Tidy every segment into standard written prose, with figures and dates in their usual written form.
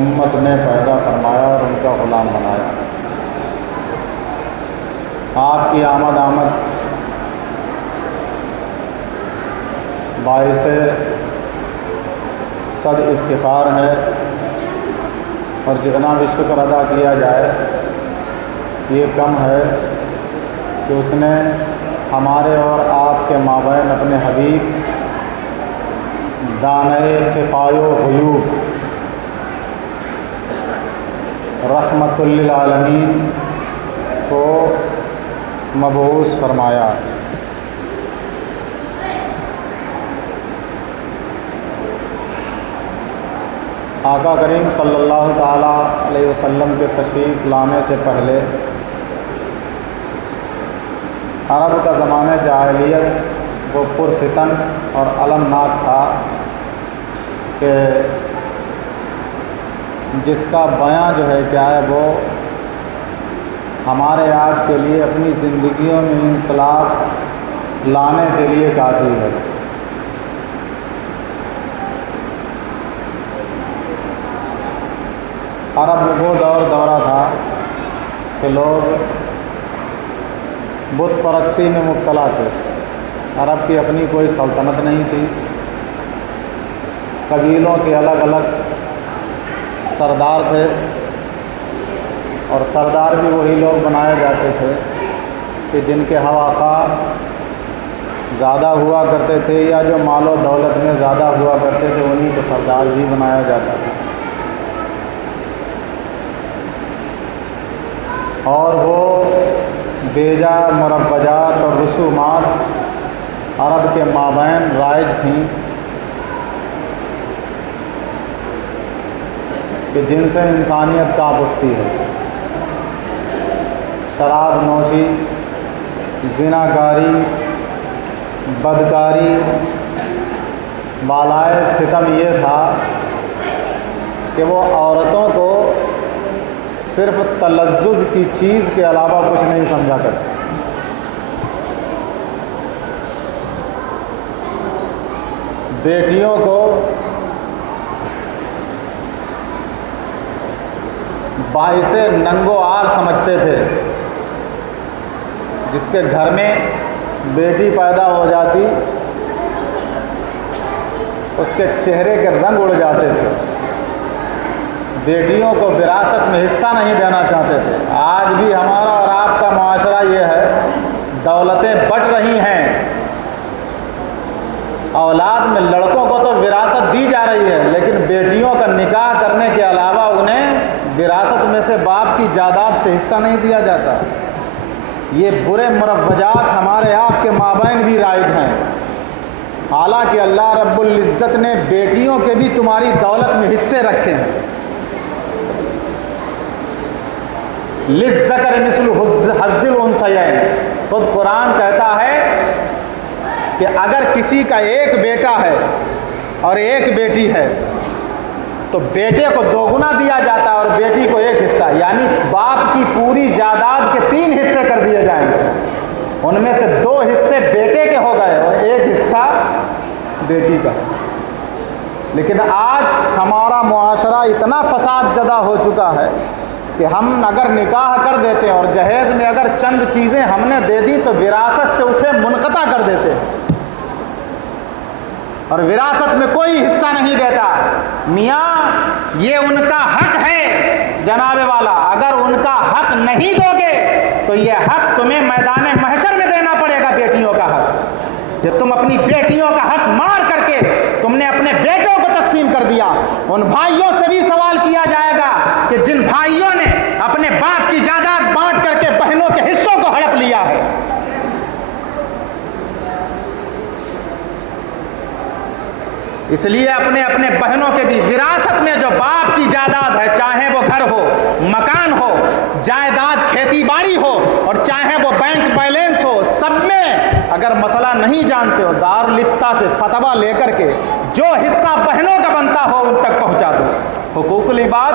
امت میں پیدا فرمایا اور ان کا غلام بنایا۔ آپ کی آمد باعث صد افتخار ہے، اور جتنا بھی شکر ادا کیا جائے یہ کم ہے کہ اس نے ہمارے اور آپ کے مابین اپنے حبیب دانۂ خفای و غیوب رحمت للعالمین کو مبعوث فرمایا۔ آقا کریم صلی اللہ تعالیٰ علیہ وسلم کے تشریف لانے سے پہلے عرب کا زمانہ جاہلیت وہ پرفتن اور المناک تھا کہ جس کا بیان جو ہے کیا ہے وہ ہمارے آپ کے لیے اپنی زندگیوں میں انقلاب لانے کے لیے کافی ہے۔ عرب میں وہ دورہ تھا کہ لوگ بت پرستی میں مبتلا تھے۔ عرب کی اپنی کوئی سلطنت نہیں تھی، قبیلوں کے الگ الگ سردار تھے، اور سردار بھی وہی لوگ بنائے جاتے تھے کہ جن کے خواہاں زیادہ ہوا کرتے تھے یا جو مال و دولت میں زیادہ ہوا کرتے تھے انہیں کو سردار بھی بنایا جاتا تھا۔ اور وہ بیجا مروجات اور رسومات عرب کے مابین رائج تھیں کہ جن سے انسانیت کانپ اٹھتی ہے۔ شراب نوشی، زناکاری، بدکاری، بالائے ستم یہ تھا کہ وہ عورتوں کو صرف تلذذ کی چیز کے علاوہ کچھ نہیں سمجھا کرتے۔ بیٹیوں کو باعث ننگ و عار سمجھتے تھے۔ جس کے گھر میں بیٹی پیدا ہو جاتی اس کے چہرے کے رنگ اڑ جاتے تھے، بیٹیوں کو وراثت میں حصہ نہیں دینا چاہتے تھے۔ آج بھی ہمارا اور آپ کا معاشرہ یہ ہے، دولتیں بٹ رہی ہیں، اولاد میں لڑکوں کو تو وراثت دی جا رہی ہے، لیکن بیٹیوں کا نکاح کرنے کے علاوہ انہیں وراثت میں سے باپ کی جائیداد سے حصہ نہیں دیا جاتا۔ یہ برے مروجات ہمارے آپ کے مابین بھی رائج ہیں، حالانکہ اللہ رب العزت نے بیٹیوں کے بھی تمہاری دولت میں حصے رکھے ہیں۔ للذکر مثل حظ الانثیین، خود قرآن کہتا ہے کہ اگر کسی کا ایک بیٹا ہے اور ایک بیٹی ہے تو بیٹے کو دوگنا دیا جاتا ہے اور بیٹی کو ایک حصہ، یعنی باپ کی پوری جائیداد کے 3 حصے کر دیے جائیں گے۔ ان میں سے 2 حصے بیٹے کے ہو گئے اور 1 حصہ بیٹی کا۔ لیکن آج ہمارا معاشرہ اتنا فساد زدہ ہو چکا ہے کہ ہم اگر نکاح کر دیتے ہیں اور جہیز میں اگر چند چیزیں ہم نے دے دی تو وراثت سے اسے منقطع کر دیتے ہیں، اور وراثت میں کوئی حصہ نہیں دیتا۔ میاں یہ ان کا حق ہے جناب والا، اگر ان کا حق نہیں دو گے تو یہ حق تمہیں میدان محشر میں دینا پڑے گا۔ بیٹیوں کا حق کہ تم اپنی بیٹیوں کا حق مار کر کے تم نے اپنے بیٹوں کو تقسیم کر دیا، ان بھائیوں سے بھی سوال کیا جائے گا کہ جن بھائیوں نے اپنے باپ کی جائیداد بانٹ کر کے بہنوں کے حصوں کو ہڑپ لیا ہے۔ اس لیے اپنے بہنوں کے بھی وراثت میں جو باپ کی جائیداد ہے، چاہے وہ گھر ہو، مکان ہو، جائیداد کھیتی باڑی ہو، اور چاہے وہ بینک بیلنس ہو، سب میں اگر مسئلہ نہیں جانتے ہو دارالفتہ سے فتویٰ لے کر کے جو حصہ بہنوں کا بنتا ہو ان تک پہنچا دو۔ حقوق العباد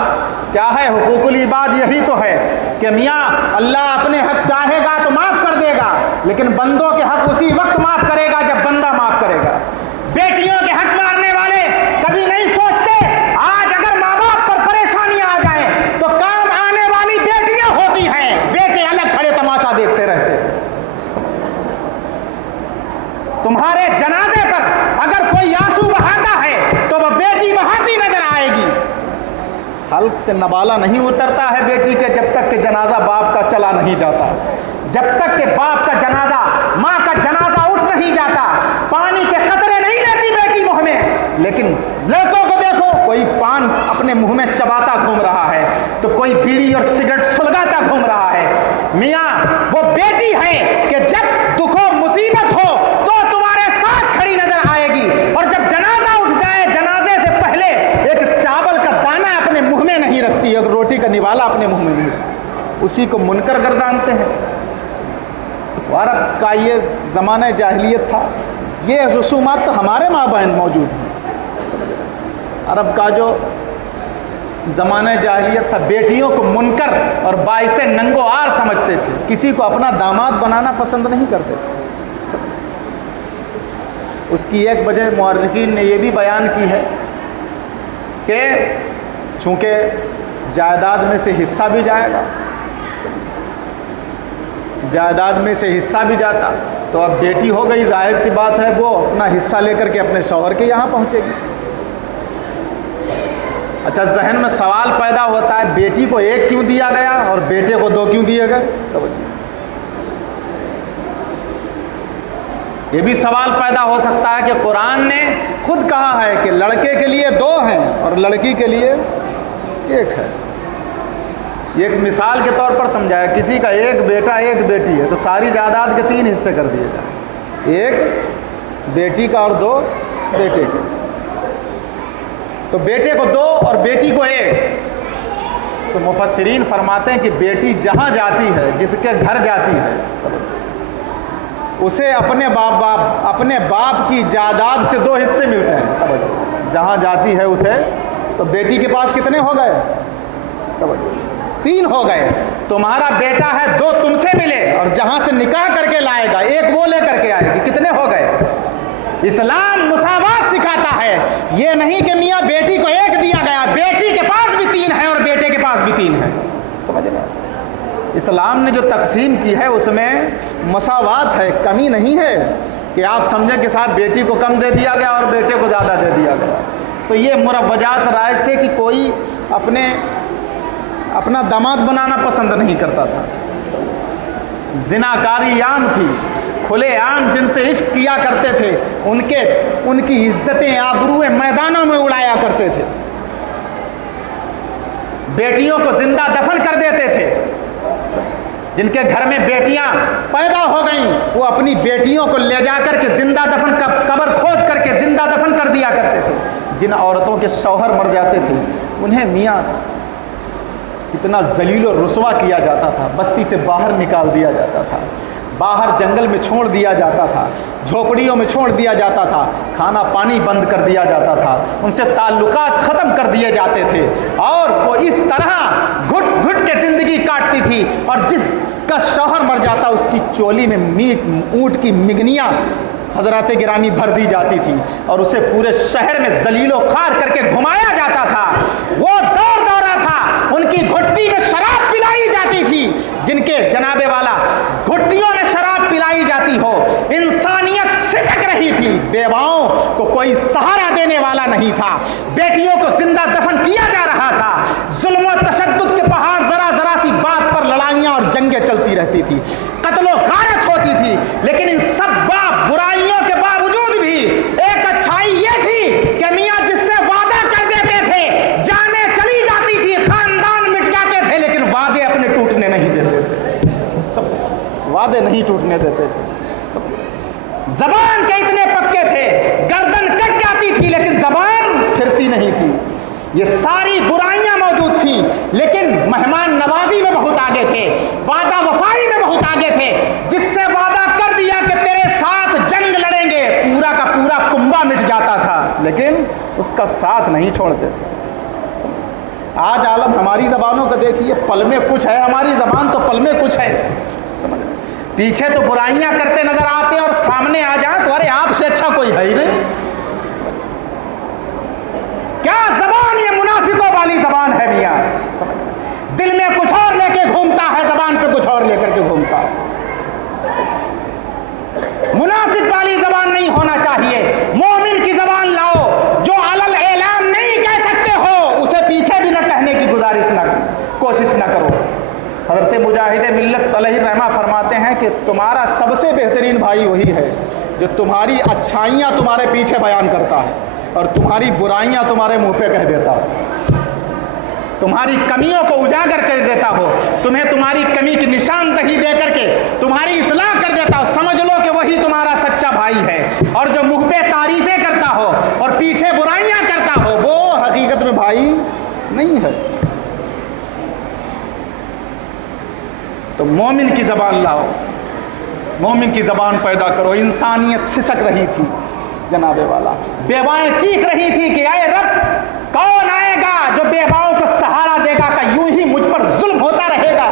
کیا ہے؟ حقوق العباد یہی تو ہے کہ میاں اللہ اپنے حق چاہے گا تو معاف کر دے گا، لیکن بندوں کے حق اسی وقت معاف کرے گا جب بندہ معاف کرے گا۔ بیٹیوں کے حق مارنے والے کبھی نہیں سوچتے آج اگر ماں باپ پر پریشان حلق سے نبالہ نہیں اترتا ہے بیٹی کے جب تک کہ جنازہ باپ کا چلا نہیں جاتا، جب تک کہ باپ کا جنازہ، ماں کا جنازہ اٹھ نہیں جاتا، پانی کے قطرے نہیں لیتی بیٹی منہ میں۔ لیکن لڑکوں کو دیکھو، کوئی پان اپنے منہ میں چباتا گھوم رہا ہے تو کوئی بیڑی اور سگریٹ سلگاتا گھوم رہا ہے۔ میاں وہ بیٹی ہے کہ جب دکھ و مصیبت ہو تو تمہارے ساتھ کھڑی نظر آئے گی، اور جب جنازہ اٹھ جائے جنازے سے پہلے ایک چاول کا دانہ اپنے منہ میں نہیں رکھتی، ایک روٹی کا نوالا اپنے منہ میں نہیں رکھتی، اسی کو منکر گردانتے ہیں۔ عرب کا یہ زمانہ جاہلیت تھا، یہ رسومات تو ہمارے مابین موجود ہیں۔ عرب کا جو زمانہ جاہلیت تھا، بیٹیوں کو منکر اور باعث ننگ و عار سمجھتے تھے، کسی کو اپنا داماد بنانا پسند نہیں کرتے تھے۔ اس کی ایک وجہ مورخین نے یہ بھی بیان کی ہے کہ چونکہ جائیداد میں سے حصہ بھی جائے گا، جائیداد میں سے حصہ بھی جاتا تو اب بیٹی ہو گئی، ظاہر سی بات ہے وہ اپنا حصہ لے کر کے اپنے شوہر کے یہاں پہنچے گی۔ اچھا، ذہن میں سوال پیدا ہوتا ہے بیٹی کو ایک کیوں دیا گیا اور بیٹے کو دو کیوں دیے گئے؟ یہ بھی سوال پیدا ہو سکتا ہے کہ قرآن نے خود کہا ہے کہ لڑکے کے لیے دو ہیں اور لڑکی کے لیے ایک ہے۔ ایک مثال کے طور پر سمجھایا، کسی کا ایک بیٹا ایک بیٹی ہے تو ساری جائیداد کے 3 حصے کر دیے جائیں، ایک بیٹی کا اور 2 بیٹے کے، تو بیٹے کو 2 اور بیٹی کو 1۔ تو مفسرین فرماتے ہیں کہ بیٹی جہاں جاتی ہے، جس کے گھر جاتی ہے، اسے اپنے باپ کی جائیداد سے 2 حصے ملتے ہیں۔ جہاں جاتی ہے اسے، تو بیٹی کے پاس کتنے ہو گئے؟ 3 ہو گئے۔ تمہارا بیٹا ہے، 2 تم سے ملے، اور جہاں سے نکاح کر کے لائے گا 1 وہ لے کر کے آئے گی، کتنے ہو گئے؟ اسلام مساوات سکھاتا ہے، یہ نہیں کہ میاں بیٹی کو 1 دیا گیا، بیٹی کے پاس بھی 3 ہے اور بیٹے کے پاس بھی 3 ہے۔ سمجھ رہے ہیں؟ اسلام نے جو تقسیم کی ہے اس میں مساوات ہے، کمی نہیں ہے کہ آپ سمجھیں کہ صاحب بیٹی کو کم دے دیا گیا اور بیٹے کو زیادہ دے دیا گیا۔ تو یہ مروجات رائج تھے کہ کوئی اپنا داماد بنانا پسند نہیں کرتا تھا۔ زناکاری عام تھی، کھلے عام جن سے عشق کیا کرتے تھے ان کی عزتیں آبروئیں میدانوں میں اڑایا کرتے تھے، بیٹیوں کو زندہ دفن کر دیتے تھے۔ جن کے گھر میں بیٹیاں پیدا ہو گئیں وہ اپنی بیٹیوں کو لے جا کر کے زندہ دفن قبر کھود کر کے زندہ دفن کر دیا کرتے تھے۔ جن عورتوں کے شوہر مر جاتے تھے انہیں میاں اتنا ذلیل و رسوا کیا جاتا تھا، بستی سے باہر نکال دیا جاتا تھا، باہر جنگل میں چھوڑ دیا جاتا تھا، جھوپڑیوں میں چھوڑ دیا جاتا تھا، کھانا پانی بند کر دیا جاتا تھا، ان سے تعلقات ختم کر دیے جاتے تھے، اور وہ اس طرح گھٹ گھٹ کے زندگی کاٹتی تھی، اور جس کا شوہر مر جاتا اس کی چولی میں میٹ اونٹ کی مگنیاں حضرات گرامی بھر دی جاتی تھی، اور اسے پورے شہر میں ذلیل و خوار کر کے گھمایا جاتا تھا۔ وہ دورہ تھا، ان کی گھٹی میں شراب پلائی جاتی تھی، جن کے جناب والا گھٹیوں میں شراب پلائی جاتی ہو، انسانیت سسک رہی تھی، بیواؤں کو کوئی سہارا دینے والا نہیں تھا، بیٹیوں کو زندہ دفن کیا جا رہا تھا، ظلم و تشدد کے پہاڑ ذرا ذرا سی بات پر لڑائیاں اور جنگیں چلتی رہتی تھی، قتل و غارت ہوتی تھی، لیکن ان سب برائیوں کے باوجود بھی ایک اچھائی یہ تھی کہ میاں جس سے وعدہ کر دیتے تھے جانیں چلی جاتی تھی، خاندان مٹ جاتے تھے، لیکن وعدے اپنے ٹوٹنے نہیں دیتے تھے، وعدے نہیں ٹوٹنے دیتے تھے۔ زبان کے اتنے پکے تھے، گردن کٹ جاتی تھی لیکن زبان پھرتی نہیں تھی۔ یہ ساری برائیاں موجود تھیں، لیکن مہمان نوازی میں بہت آگے تھے، وعدہ وفائی میں بہت آگے تھے۔ جس سے وعدہ کر دیا کہ تیرے ساتھ جنگ لڑیں گے، پورا کا پورا کنبہ مٹ جاتا تھا، لیکن اس کا ساتھ نہیں چھوڑتے تھے۔ آج عالم ہماری زبانوں کا دیکھیے، پل میں کچھ ہے، ہماری زبان تو پل میں کچھ ہے، سمجھ رہے؟ پیچھے تو برائیاں کرتے نظر آتے ہیں اور سامنے آ جائیں تو ارے آپ سے اچھا کوئی ہے ہی نہیں۔ کیا زبان یہ منافقوں والی زبان ہے میاں، دل میں کچھ اور لے کے گھومتا ہے، زبان پہ کچھ اور لے کر کے گھومتا ہے۔ منافق والی زبان نہیں ہونا چاہیے، مومن کی زبان لاؤ، جو علل اعلان نہیں کہہ سکتے ہو اسے پیچھے بھی نہ کہنے کی مجاہد ملت علیہ الرحمہ فرماتے ہیں کہ تمہارا سب سے بہترین بھائی وہی ہے جو تمہاری اچھائیاں تمہارے پیچھے بیان کرتا ہے اور تمہاری برائیاں تمہارے منہ پہ کہہ دیتا ہو، تمہاری کمیوں کو اجاگر کر دیتا ہو، تمہیں تمہاری کمی کی نشاندہی دے کر کے تمہاری اصلاح کر دیتا ہو، سمجھ لو کہ وہی تمہارا سچا بھائی ہے۔ اور جو منہ پہ تعریفیں کرتا ہو اور پیچھے برائیاں کرتا ہو وہ حقیقت میں بھائی نہیں ہے۔ تو مومن کی زبان لاؤ، مومن کی زبان پیدا کرو۔ انسانیت سسک رہی تھی جناب والا، بیوائیں چیخ رہی تھی کہ اے رب کون آئے گا جو بیواؤں کو سہارا دے گا کہ یوں ہی مجھ پر ظلم ہوتا رہے گا۔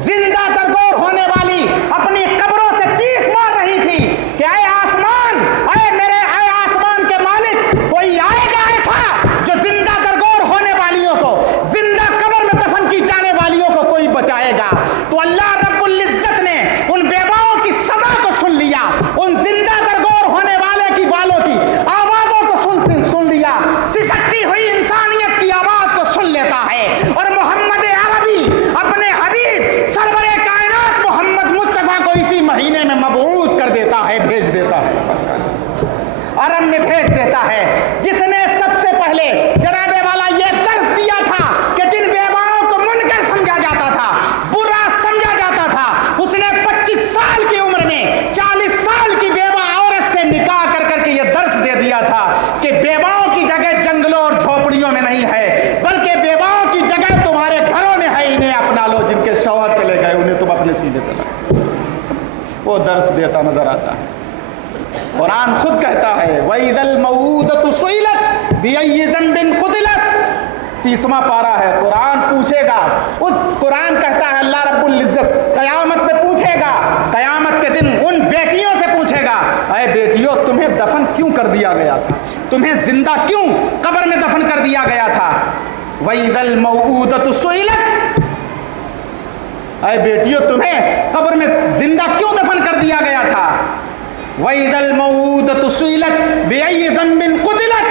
زندہ درگور ہونے والی اپنی قبروں سے چیخ مار رہی تھی کہ اے آسمان، اے آسمان کے مالک، کوئی آئے گا ایسا جو زندہ درگور ہونے والیوں کو، زندہ قبر میں دفن کی جانے والیوں کو کوئی بچائے گا۔ تو اللہ رب العزت نے ان بیواؤں کی صدا کو سن لیا، ان زندہ درگور ہونے والے کی والوں کی آوازوں کو سن لیا۔ سسکتی ہوئی انسانیت کی آواز کو سن لیتا ہے اور محمد عربی اپنے حبیب سرور کائنات محمد مصطفیٰ کو اسی مہینے میں مبعوث کر دیتا ہے، بھیج دیتا ہے، عرب میں بھیج دیتا ہے، جس نے سب سے پہلے جناب والا یہ درس دیا تھا کہ جن بیواؤں کو منکر سمجھا جاتا تھا، برا سمجھا جاتا تھا، اس نے 25 سال کی عمر میں 40 سال کی بیوہ عورت سے نکاح کر کے یہ درس دے دیا تھا کہ بیواؤں کی جگہ جنگلوں اور جھوپڑیوں میں نہیں ہے، بلکہ بیواؤں کی جگہ تمہارے گھروں میں ہے، انہیں اپنا لو، جن کے شوہر چلے گئے انہیں تم اپنے سینے سے لو۔ وہ درس دیتا نظر آتا ہے۔ قرآن خود کہتا ہے وَإِذَا الْمَوْءُودَةُ سُئِلَتْ بِأَيِّ ذَنبٍ قُتِلَتْ، 30واں پارہ ہے، قرآن پوچھے گا، اس قرآن کہتا ہے اللہ رب العزت قیامت میں پوچھے گا، قیامت کے دن ان بیٹیوں سے پوچھے گا اے بیٹیوں تمہیں دفن کیوں کر دیا گیا تھا، تمہیں زندہ کیوں قبر میں دفن کر دیا گیا تھا۔ وَإِذَا الْمَوْءُودَةُ سُئِلَتْ، اے بیٹیوں تمہیں قبر میں زندہ کیوں دفن کر دیا گیا تھا۔ وَإِذَا الْمَوْءُودَةُ سُئِلَتْ بِأَيِّ ذَنبٍ قُتِلَتْ،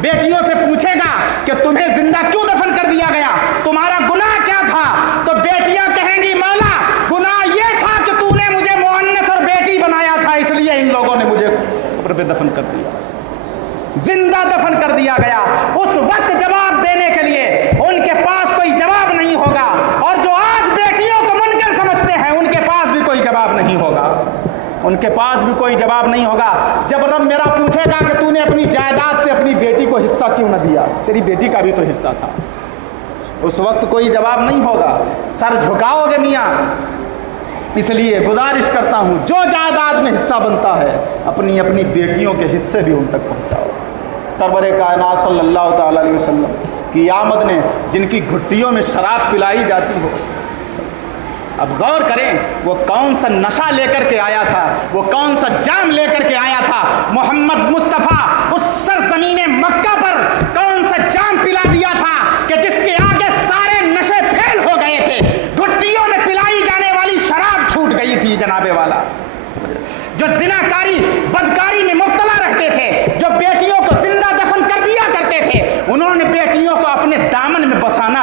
بیٹیوں سے پوچھے گا کہ تمہیں زندہ کیوں دفن کر دیا گیا، تمہارا گناہ کیا تھا؟ تو بیٹیاں کہیں گی مولا گناہ یہ تھا کہ تو نے مجھے مؤنث اور بیٹی بنایا تھا، اس لیے ان لوگوں نے مجھے قبر پہ دفن کر دیا، زندہ دفن کر دیا گیا۔ اس وقت جواب دینے کے لیے ان کے پاس کوئی جواب نہیں ہوگا، اور جو آج بیٹیوں کو منکر سمجھتے ہیں ان کے پاس بھی کوئی جواب نہیں ہوگا، ان کے پاس بھی کوئی جواب نہیں ہوگا۔ جب رب میرا پوچھے گا کہ تو نے اپنی جائیداد سے اپنی بیٹی کو حصہ کیوں نہ دیا، تیری بیٹی کا بھی تو حصہ تھا، اس وقت کوئی جواب نہیں ہوگا، سر جھکاؤ گے میاں۔ اس لیے گزارش کرتا ہوں جو جائیداد میں حصہ بنتا ہے اپنی اپنی بیٹیوں کے حصے بھی ان تک پہنچاؤ۔ سرور کائنات صلی اللہ تعالیٰ علیہ وسلم کی آمد نے جن کی گھٹیوں میں شراب پلائی جاتی ہو، اب غور کریں وہ کون سا نشہ لے کر کے آیا تھا، وہ کون سا جام لے کر کے آیا تھا۔ محمد مصطفیٰ اس سرزمین مکہ پر کون سا جام پلا دیا تھا کہ جس کے آگے سارے نشے پھیل ہو گئے تھے، گھٹیوں میں پلائی جانے والی شراب چھوٹ گئی تھی جناب والا۔ جو زناکاری بدکاری میں مبتلا رہتے تھے، جو بیٹیوں کو زندہ دفن کر دیا کرتے تھے، انہوں نے بیٹیوں کو اپنے دامن میں بسانا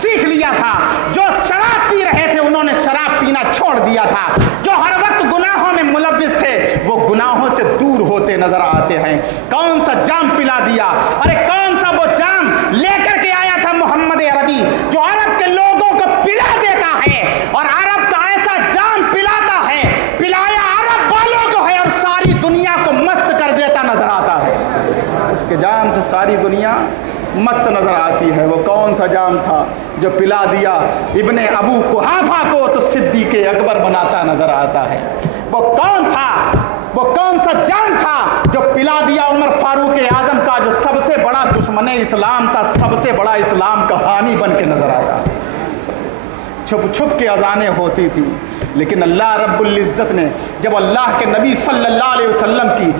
سیکھ لیا تھا۔ جو شراب پی رہے تھے انہوں نے شراب پینا چھوڑ دیا تھا۔ جو ہر وقت گناہوں میں ملوث تھے وہ گناہوں سے دور ہوتے نظر آتے ہیں۔ کون سا جام پلا دیا، ارے کون سا وہ جام لے کر کے آیا تھا محمد عربی جو عرب کے لوگوں کو پلا دیتا ہے، اور عرب کا ایسا جام پلاتا ہے، پلایا عرب والوں کو ہے اور ساری دنیا کو مست کر دیتا نظر آتا ہے۔ اس کے جام سے ساری دنیا مست نظر آتی ہے۔ وہ کون سا جام تھا جو پلا دیا ابن ابو قحافہ کو تو صدیق اکبر بناتا نظر آتا ہے؟ وہ کون تھا، وہ کون سا جام تھا جو پلا دیا عمر فاروق اعظم کا جو سب سے بڑا دشمن اسلام تھا، سب سے بڑا اسلام کا حامی بن کے نظر آتا ہے؟ چھپ چھپ کے اذانیں ہوتی تھی، لیکن اللہ رب العزت نے جب اللہ کے نبی صلی اللہ علیہ وسلم کی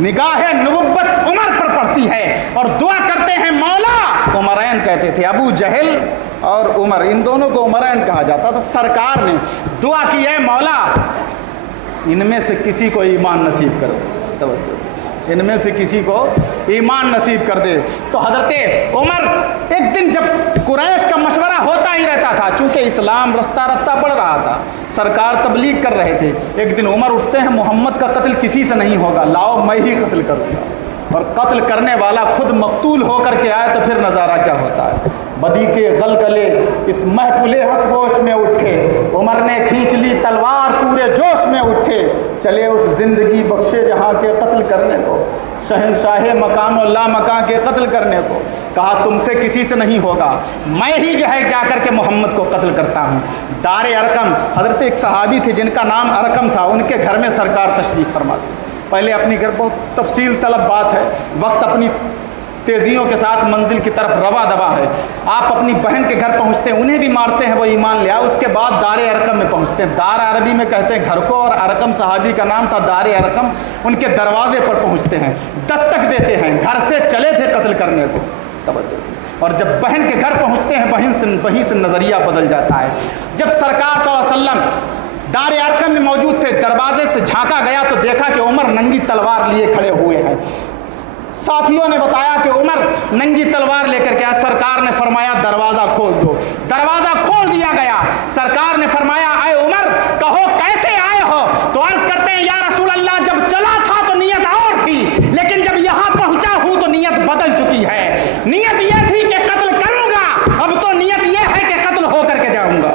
نگاہ نبوت عمر پر پڑتی ہے اور دعا کرتے ہیں مولا، عمرین کہتے تھے، ابو جہل اور عمر ان دونوں کو عمرین کہا جاتا تھا، سرکار نے دعا کی ہے مولا ان میں سے کسی کو ایمان نصیب کرو، ان میں سے کسی کو ایمان نصیب کر دے۔ تو حضرت عمر ایک دن جب قریش کا مشورہ ہوتا ہی رہتا تھا، چونکہ اسلام رفتہ رفتہ بڑھ رہا تھا، سرکار تبلیغ کر رہے تھے، ایک دن عمر اٹھتے ہیں محمد کا قتل کسی سے نہیں ہوگا، لاؤ میں ہی قتل کروں گا، اور قتل کرنے والا خود مقتول ہو کر کے آئے تو پھر نظارہ کیا ہوتا ہے۔ بدی کے غلغلے اس محفل حق ہوش میں اٹھے، عمر نے کھینچ لی تلوار پورے جوش میں اٹھے، چلے اس زندگی بخشے جہاں کے قتل کرنے کو، شہنشاہ مقام و لا مکان کے قتل کرنے کو، کہا تم سے کسی سے نہیں ہوگا، میں ہی جو ہے جا کر کے محمد کو قتل کرتا ہوں۔ دار ارقم، حضرت ایک صحابی تھے جن کا نام ارقم تھا، ان کے گھر میں سرکار تشریف فرما تھے۔ پہلے اپنی گھر بہت تفصیل طلب بات ہے، وقت اپنی تیزیوں کے ساتھ منزل کی طرف روا دوا ہے، آپ اپنی بہن کے گھر پہنچتے ہیں، انہیں بھی مارتے ہیں، وہ ایمان لیا، اس کے بعد دار ارقم میں پہنچتے ہیں۔ دار عربی میں کہتے ہیں گھر کو، اور ارقم صحابی کا نام تھا دار ارقم، ان کے دروازے پر پہنچتے ہیں، دستک دیتے ہیں، گھر سے چلے تھے قتل کرنے کو، توجہ، اور جب بہن کے گھر پہنچتے ہیں وہیں سے نظریہ بدل جاتا ہے۔ جب سرکار صلی اللہ علیہ وسلم دار ارقم میں موجود تھے، دروازے سے جھانکا گیا تو دیکھا کہ عمر ننگی تلوار لیے کھڑے ہوئے ہیں۔ ساتھیوں نے بتایا کہ عمر ننگی تلوار لے کر کے آیا، سرکار نے فرمایا دروازہ کھول دو، دروازہ کھول دیا گیا۔ سرکار نے فرمایا اے عمر کہو کیسے آئے ہو؟ تو عرض کرتے ہیں یا رسول اللہ جب چلا تھا تو نیت اور تھی، لیکن جب یہاں پہنچا ہوں تو نیت بدل چکی ہے، نیت یہ تھی کہ قتل کروں گا، اب تو نیت یہ ہے کہ قتل ہو کر کے جاؤں گا۔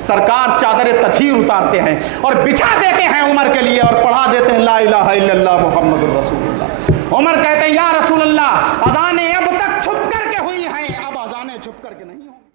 سرکار چادر تطہیر اتارتے ہیں اور بچھا دیتے ہیں عمر کے لیے اور پڑھا دیتے ہیں لا الہ الا اللہ محمد الرسول اللہ۔ عمر کہتے ہیں یا رسول اللہ اذانیں اب تک چھپ کر کے ہوئی ہیں، اب اذانیں چھپ کر کے نہیں ہوں۔